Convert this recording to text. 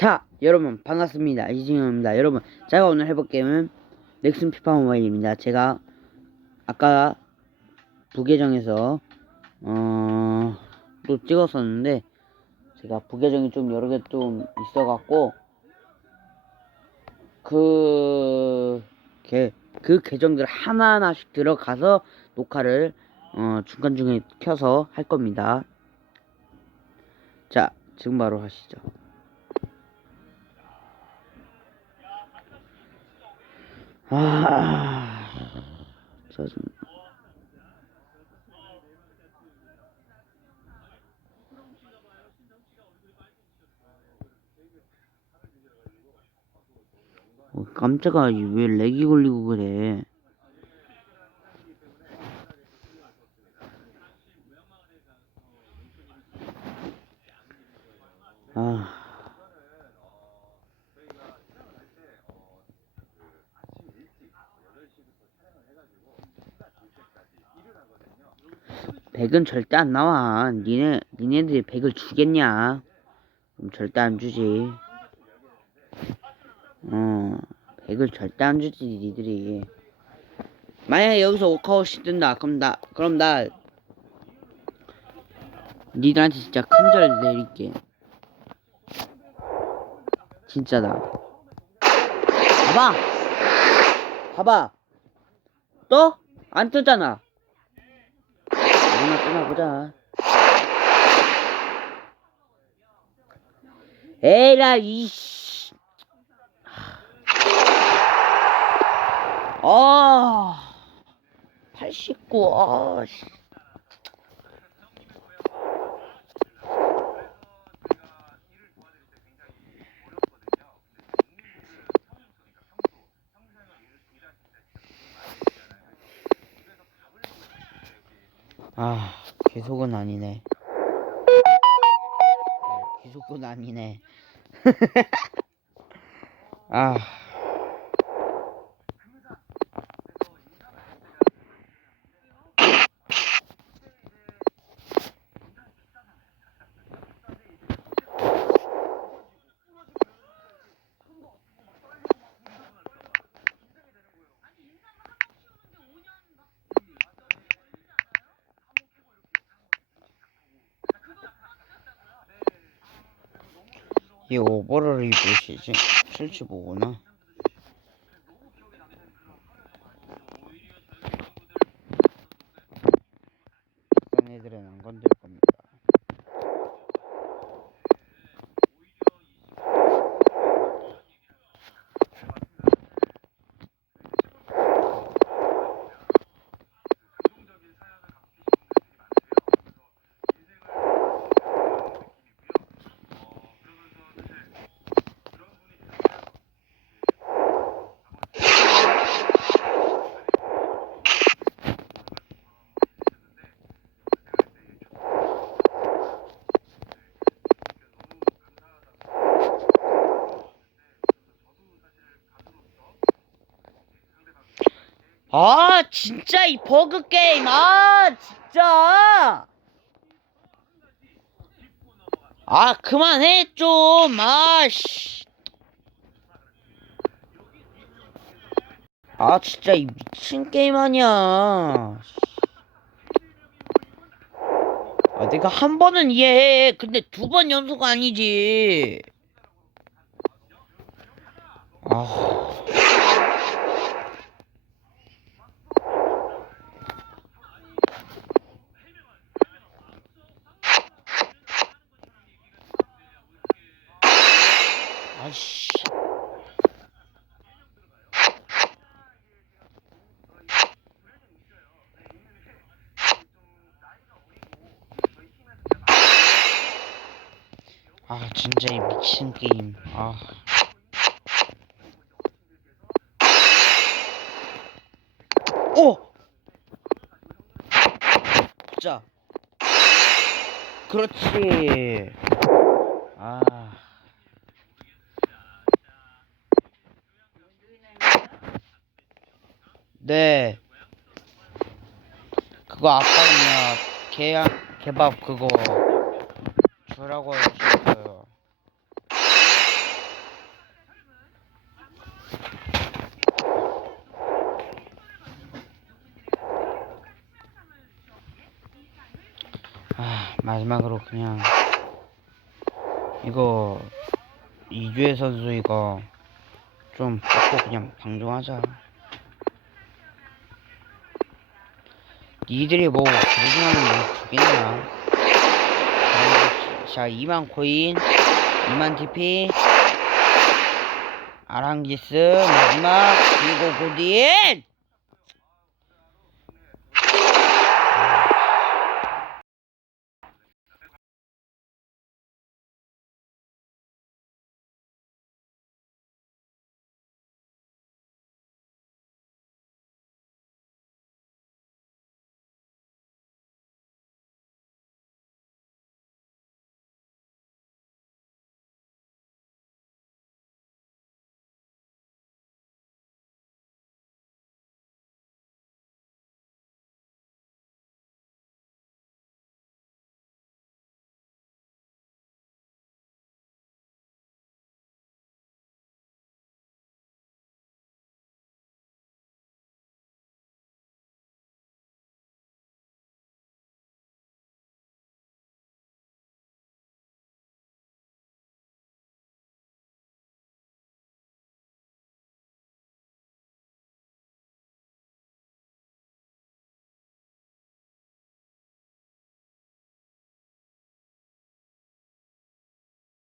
자, 여러분 반갑습니다. 이진영입니다. 여러분, 제가 오늘 해볼 게임은 넥슨 피파 모바일입니다. 제가 아까 부계정에서 어, 또 찍었었는데 제가 부계정이 좀 여러 개 좀 있어갖고 그, 게, 그 계정들 하나하나씩 들어가서 녹화를 어, 중간중간에 켜서 할 겁니다. 자, 지금 바로 하시죠. 아, 짜증. 어, 깜짝아, 왜 렉이 걸리고 그래? 아. 백은 절대 안 나와. 니네, 니네들이 백을 주겠냐? 그럼 절대 안 주지. 어, 백을 절대 안 주지, 니들이. 만약에 여기서 워커웃이 뜬다. 그럼 나, 그럼 나, 니들한테 진짜 큰 절 내릴게. 진짜다. 봐봐! 봐봐! 또? 안 뜨잖아. 얼마나 뜨나 보자. 에라, 이씨. 아, 89, 아, 씨. 아, 계속은 아니네. 계속은 아니네. 아. 이 오버롤이 몇이지? 75구나. 딴 애들은 안 건들 겁니다. 아, 진짜 이 버그 게임. 아, 진짜. 아, 그만해 좀. 아, 씨. 아, 진짜 이 미친 게임 아니야. 아, 내가 한 번은 이해해. 근데 두 번 연속 아니지. 아. 아씨. 아 진짜 이 미친 게임. 아. 오. 진짜. 그렇지. 아. 네. 그거 아빠 그냥 개양 개밥 그거 주라고 해주셨어요. 아 마지막으로 그냥 이거 이주혜 선수 이거 좀 받고 그냥 방종하자. 니들이 뭐뭐 죽겠냐. 자 2만 코인, 2만 TP, 아랑기스 마지막 그리고 고딘.